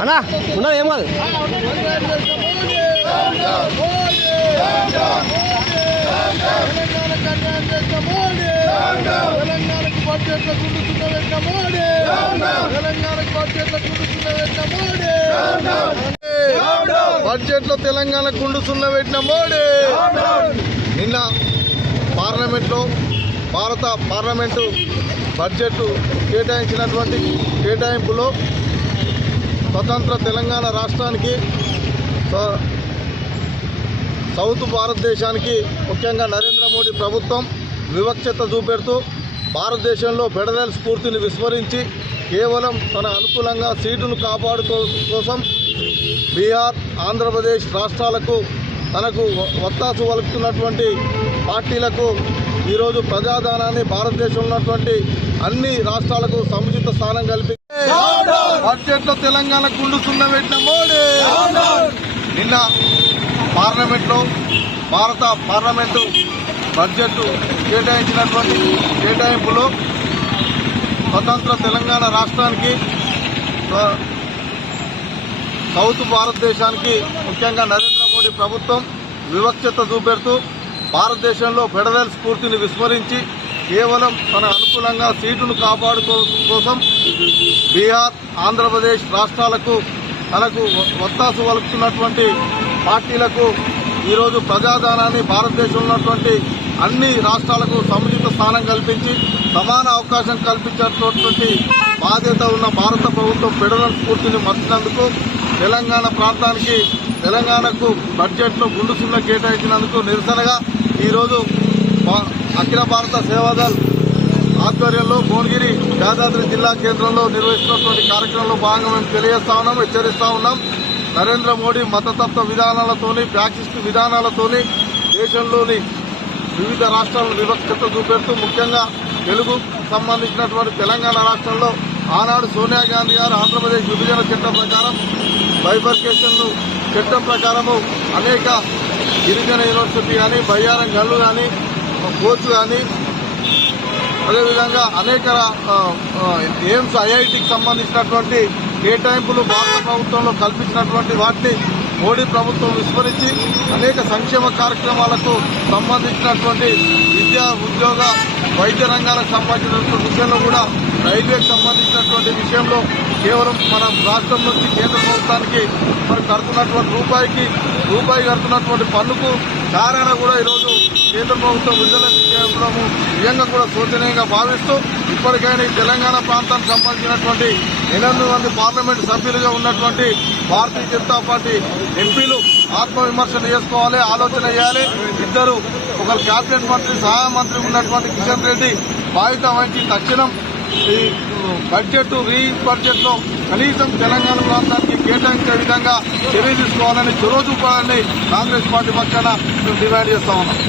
అన్నా ఉండదు ఏం కాదు తెలంగాణకు పట్టేట్ల కుదురుతున్న వెంట మోడీ బడ్జెట్లో తెలంగాణ గుండుసున్న పెట్టిన మోడీ. నిన్న పార్లమెంట్లో భారత పార్లమెంటు బడ్జెట్ కేటాయించినటువంటి కేటాయింపులో స్వతంత్ర తెలంగాణ రాష్ట్రానికి స- సౌత్ భారతదేశానికి ముఖ్యంగా నరేంద్ర మోడీ ప్రభుత్వం వివక్షత చూపెడుతూ భారతదేశంలో ఫెడరల్ స్ఫూర్తిని విస్మరించి కేవలం తన అనుకూలంగా సీటును కాపాడుకో కోసం బీహార్ ఆంధ్రప్రదేశ్ రాష్ట్రాలకు తనకు వత్తాసు వలుకుతున్నటువంటి పార్టీలకు ఈరోజు ప్రజాదానాన్ని భారతదేశంలో ఉన్నటువంటి అన్ని రాష్ట్రాలకు సముచిత స్థానం కల్పి బడ్జెట్లో తెలంగాణ గుండు సున్న పెట్టిన మోడీ! నిన్న పార్లమెంట్లో భారత పార్లమెంటు బడ్జెట్ కేటాయించినటువంటి కేటాయింపులో స్వతంత్ర తెలంగాణ రాష్ట్రానికి సౌత్ భారతదేశానికి ముఖ్యంగా నరేంద్ర మోడీ ప్రభుత్వం వివక్షత చూపెడుతూ భారతదేశంలో ఫెడరల్ స్ఫూర్తిని విస్మరించి కేవలం తన అనుకూలంగా సీటును కాపాడుకో కోసం బీహార్ ఆంధ్రప్రదేశ్ రాష్ట్రాలకు తనకు వత్తాసు వలుకుతున్నటువంటి పార్టీలకు ఈరోజు ప్రజాదానాన్ని భారతదేశంలో ఉన్నటువంటి అన్ని రాష్ట్రాలకు సమృద్ధి స్థానం కల్పించి సమాన అవకాశం కల్పించేటటువంటి బాధ్యత ఉన్న భారత ప్రభుత్వం ఫెడరల్ స్ఫూర్తిని మర్చినందుకు తెలంగాణ ప్రాంతానికి తెలంగాణకు బడ్జెట్లో గుండు సున్న కేటాయించినందుకు నిరసనగా ఈరోజు అఖిల భారత సేవాదల్ ఆధ్వర్యంలో భువనగిరి యాదాద్రి జిల్లా కేంద్రంలో నిర్వహిస్తున్నటువంటి కార్యక్రమంలో భాగంగా మేము తెలియజేస్తా ఉన్నాం హెచ్చరిస్తా ఉన్నాం. నరేంద్ర మోడీ మతతత్వ విధానాలతోని ఫ్యాక్సిస్ట్ విధానాలతోని దేశంలోని వివిధ రాష్ట్రాలను వివక్షత చూపెడుతూ ముఖ్యంగా తెలుగు సంబంధించినటువంటి తెలంగాణ రాష్ట్రంలో ఆనాడు సోనియా గాంధీ గారు ఆంధ్రప్రదేశ్ విభజన చట్టం ప్రకారం బైఫర్కేషన్ చట్టం ప్రకారము అనేక గిరిజన యూనివర్సిటీ కానీ బయ్యారం గల్లు కానీ కోచ్ కానీ అదేవిధంగా అనేక ఎయిమ్స్ ఐఐటికి సంబంధించినటువంటి కేటాయింపులు భారత ప్రభుత్వంలో కల్పించినటువంటి వాటిని మోడీ ప్రభుత్వం విస్మరించి అనేక సంక్షేమ కార్యక్రమాలకు సంబంధించినటువంటి విద్యా ఉద్యోగ వైద్య రంగాలకు సంబంధించినటువంటి విషయంలో కూడా రైల్వేకి సంబంధించినటువంటి విషయంలో కేవలం మన రాష్ట్రం నుంచి కేంద్ర ప్రభుత్వానికి మరి కడుతున్నటువంటి రూపాయికి రూపాయి కడుతున్నటువంటి పన్నుకు కారణ కూడా ఈరోజు కేంద్ర ప్రభుత్వం విడుదల చేయడము నిజంగా కూడా శోచనీయంగా భావిస్తూ ఇప్పటికైనా ఈ తెలంగాణ ప్రాంతానికి సంబంధించినటువంటి ఎనిమిది మంది పార్లమెంటు సభ్యులుగా ఉన్నటువంటి భారతీయ జనతా పార్టీ ఎంపీలు ఆత్మవిమర్శన చేసుకోవాలి ఆలోచన చేయాలి. ఇద్దరు ఒకరు క్యాబినెట్ మంత్రి సహాయ మంత్రి ఉన్నటువంటి కిషన్ రెడ్డి బాధ్యత వహించి తక్షణం ఈ బడ్జెట్ రీ బడ్జెట్లో కనీసం తెలంగాణ ప్రాంతానికి కేటాయించే విధంగా చర్య తీసుకోవాలని చొరవ చూపాలని కాంగ్రెస్ పార్టీ పక్షాన మేము డిమాండ్ చేస్తా ఉన్నాం.